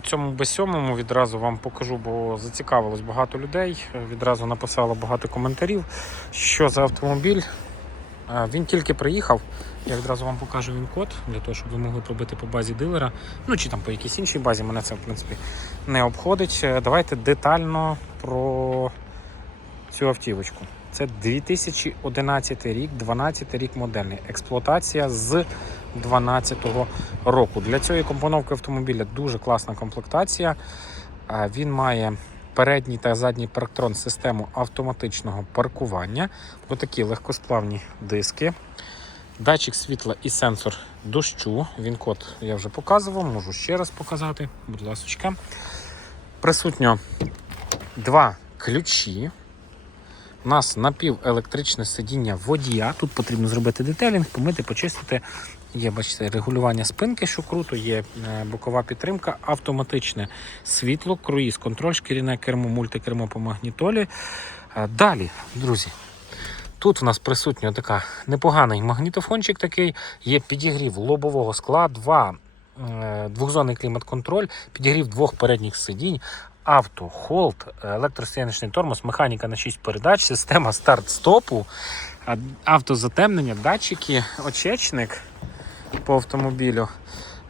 Цьому B7 відразу вам покажу, бо зацікавилось багато людей. Відразу написало багато коментарів, що за автомобіль. Е, Він тільки приїхав. Я відразу вам покажу він код для того, щоб ви могли пробити по базі дилера. Ну чи там по якійсь іншій базі, мене це в принципі не обходить. Е, Давайте детально про цю автівочку. Це 2011 рік, 12 рік модельний. Експлуатація з 2012 року. Для цієї компоновки автомобіля дуже класна комплектація. Е, Він має передній та задній парктрон систему автоматичного паркування. Отакі легкосплавні диски. Датчик світла і сенсор дощу. Він код я вже показував, можу ще раз показати. Будь ласка. Присутньо два ключі. У нас напівелектричне сидіння водія. Тут потрібно зробити детелінг, помити, почистити. Є, бачите, регулювання спинки, що круто, є е, бокова підтримка, автоматичне світло, круїз, контроль, шкіряне кермо, мультикермо по магнітолі. Е, Далі, друзі, тут у нас присутня така непоганий магнітофончик такий, є підігрів лобового скла, два е, двохзонний клімат-контроль, підігрів двох передніх сидінь, авто, холд, електростяничний тормоз, механіка на 6 передач, система старт-стопу, автозатемнення, датчики, очечник по автомобілю.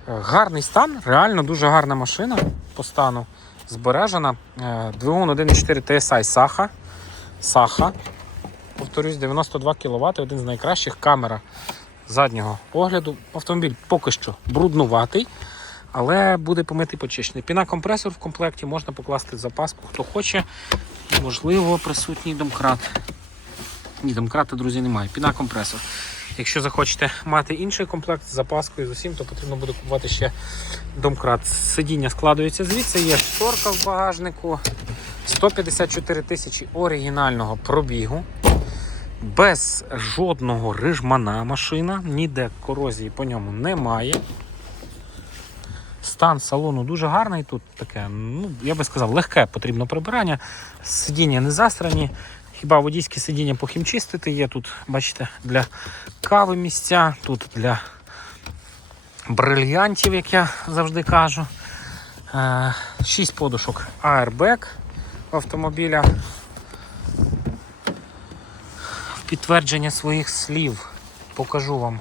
Е, Гарний стан, реально дуже гарна машина по стану. Збережена. Е, Двигун 1.4 TSI Саха. Саха. Повторюсь, 92 кВт, один з найкращих камера заднього огляду. Автомобіль поки що бруднуватий, але буде помитий почищений. Піна-компресор в комплекті можна покласти в запаску, хто хоче. Можливо, присутній домкрат. Ні, домкрата, друзі, немає. Піна-компресор. Якщо захочете мати інший комплект з запаскою з усім, то потрібно буде купувати ще домкрат. Сидіння складується звідси, є шторка в багажнику. 154 тисячі оригінального пробігу. Без жодного рижмана машина, ніде корозії по ньому немає. Стан салону дуже гарний. Тут таке, ну, я би сказав, легке потрібно прибирання. Сидіння не застрані. Хіба водійське сидіння похімчистити є тут, бачите, для кави місця, тут для брильянтів, як я завжди кажу. Е, Шість подушок Airbag автомобіля. В підтвердження своїх слів покажу вам.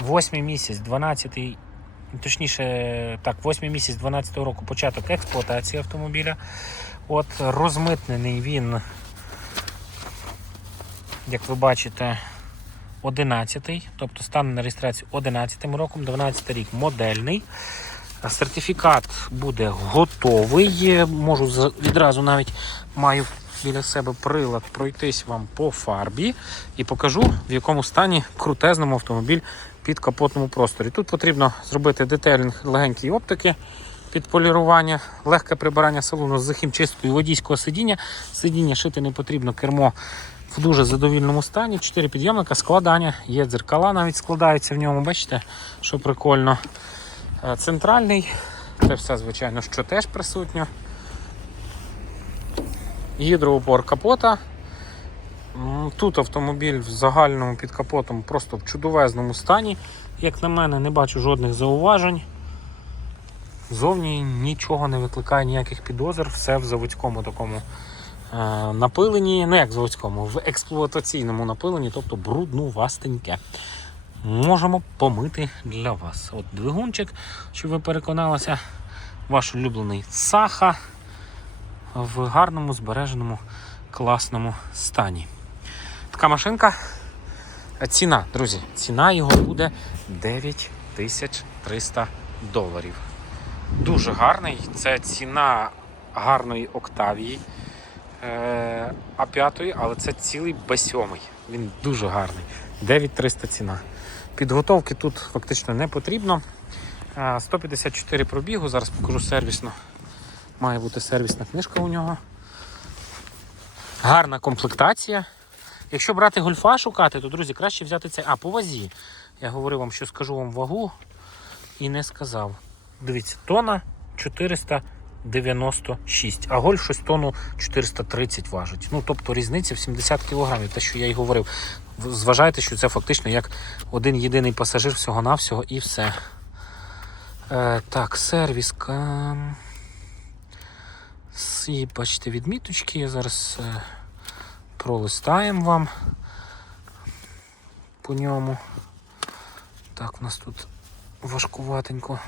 Восьмий місяць, 12 точніше, так, восьмий місяць 12 року початок експлуатації автомобіля. От розмитнений він, як ви бачите, 11-й, тобто стан на реєстрацію 11 роком, 12 рік модельний. Сертифікат буде готовий. Можу відразу навіть маю біля себе прилад пройтись вам по фарбі і покажу, в якому стані крутезному автомобіль під капотному просторі. Тут потрібно зробити детейлінг легенької оптики під полірування, легке прибирання салону з хімчисткою водійського сидіння. Сидіння шити не потрібно, кермо в дуже задовільному стані. Чотири підйомника, складання, є дзеркала, навіть складаються в ньому. Бачите, що прикольно. Е, Центральний, це все, звичайно, що теж присутньо. Гідроупор капота. Тут автомобіль в загальному під капотом просто в чудовезному стані. Як на мене, не бачу жодних зауважень. Зовні нічого не викликає ніяких підозр, все в заводському такому е, напиленні, ну як в заводському, в експлуатаційному напиленні, тобто бруднувастеньке. Можемо помити для вас. От двигунчик, щоб ви переконалися, ваш улюблений саха в гарному, збереженому, класному стані. Така машинка. Ціна, друзі, ціна його буде 9300 доларів. Дуже гарний. Це ціна гарної Октавії е, А5, але це цілий Б7. Він дуже гарний. 9300 ціна. Підготовки тут фактично не потрібно. Е, 154 пробігу, зараз покажу сервісно. Має бути сервісна книжка у нього. Гарна комплектація. Якщо брати гольфа шукати, то, друзі, краще взяти цей. А, по вазі. Я говорив вам, що скажу вам вагу і не сказав. Дивіться, тона 496, а гольф щось тонну 430 важить. Ну, тобто різниця в 70 кг, те, що я й говорив. Зважайте, що це фактично як один єдиний пасажир всього-навсього і все. Е, так, сервіска. І бачите відміточки. Зараз е, пролистаємо вам по ньому. Так, у нас тут важкуватенько.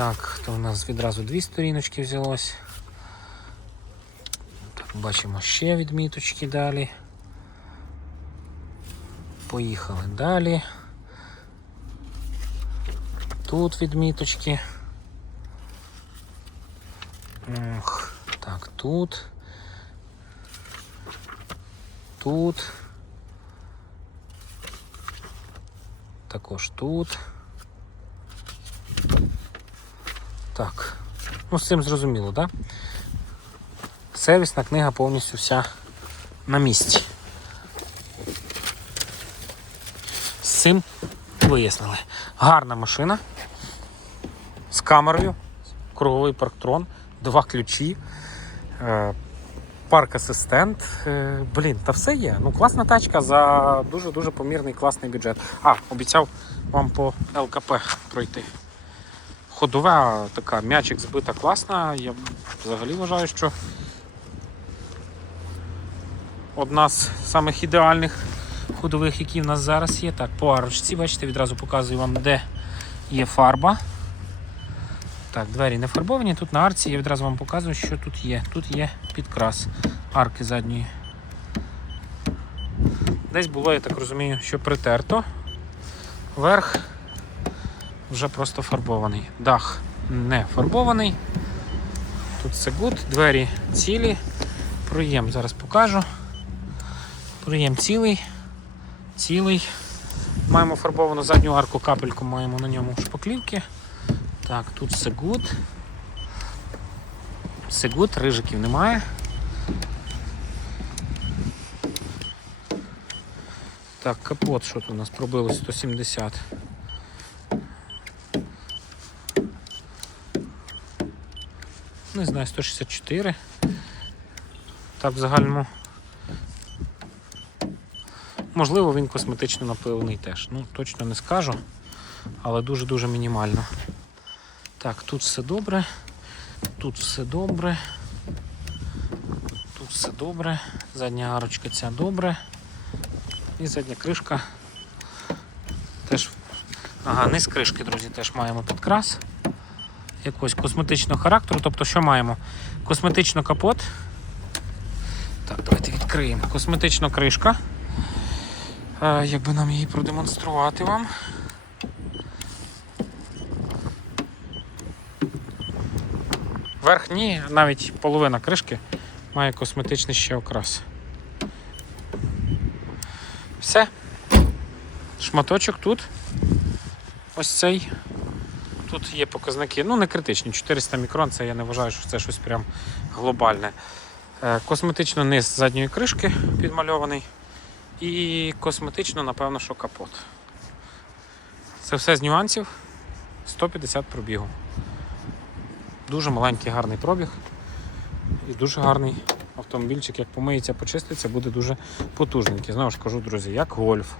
Так, то у нас відразу дві сторіночки взялось. Так, бачимо ще відміточки далі. Поїхали далі. Тут відміточки. Ох, так, тут. Тут. Також тут. Так. Ну, з цим зрозуміло, так? Сервісна книга повністю вся на місці. З цим вияснили. Гарна машина з камерою, круговий парктрон, два ключі, е, парк-асистент. Е, блін, та все є. Ну, класна тачка за дуже-дуже помірний класний бюджет. А, обіцяв вам по ЛКП пройти. Ходова така, м'ячик збита класна. Я взагалі вважаю, що одна з самих ідеальних ходових, які в нас зараз є. Так, по арочці, бачите, відразу показую вам, де є фарба. Так, двері не фарбовані. Тут на арці я відразу вам показую, що тут є. Тут є підкрас арки задньої. Десь було, я так розумію, що притерто. Верх вже просто фарбований. Дах не фарбований. Тут все гуд, двері цілі. Проєм зараз покажу. Проєм цілий. Цілий. Маємо фарбовану задню арку капельку, маємо на ньому шпаклівки. Так, тут все гуд. Все гуд, рижиків немає. Так, капот, що тут у нас пробилось 170. Не знаю, 164. Так, в загальному. Можливо, він косметично напилений теж. Ну, точно не скажу, але дуже-дуже мінімально. Так, тут все добре, тут все добре, тут все добре, задня арочка ця добре. І задня кришка теж. Ага, низ кришки, друзі, теж маємо підкрас якогось косметичного характеру. Тобто, що маємо? Косметично капот. Так, давайте відкриємо. Косметична кришка. Е, як нам її продемонструвати вам. Верхні, навіть половина кришки має косметичний ще окрас. Все. Шматочок тут. Ось цей. Тут є показники, ну не критичні, 400 мікрон, це я не вважаю, що це щось прям глобальне. Е, Косметично низ задньої кришки підмальований. І косметично, напевно, що капот. Це все з нюансів. 150 пробігу. Дуже маленький гарний пробіг. І дуже гарний автомобільчик, як помиється, почиститься, буде дуже потужненький. Знову ж кажу, друзі, як гольф.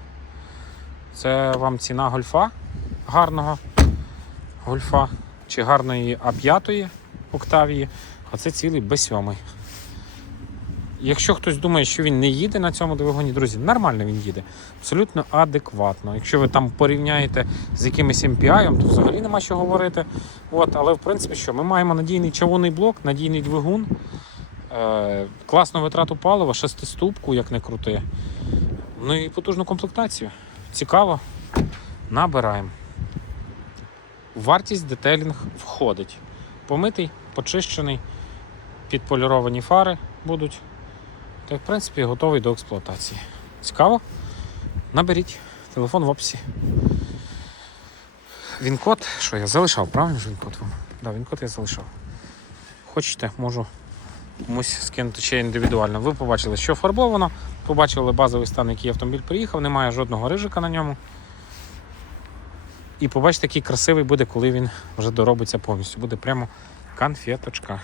Це вам ціна гольфа гарного гольфа чи гарної А5 Октавії, а це цілий Б7. Якщо хтось думає, що він не їде на цьому двигуні, друзі, нормально він їде. Абсолютно адекватно. Якщо ви там порівняєте з якимось MPI, то взагалі нема що говорити. От, але в принципі, що ми маємо надійний чавунний блок, надійний двигун, е- класну витрату палива, шестиступку, як не крути. Ну і потужну комплектацію. Цікаво. Набираємо. Вартість детелінг входить. Помитий, почищений, підполіровані фари будуть. Та, в принципі, готовий до експлуатації. Цікаво? Наберіть телефон в описі. Він-код, що я залишав, правильно ж він-код вам? Да, він-код я залишав. Хочете, можу комусь скинути ще індивідуально. Ви побачили, що фарбовано, побачили базовий стан, який автомобіль приїхав, немає жодного рижика на ньому. І побачите, який красивий буде, коли він вже доробиться повністю. Буде прямо конфеточка.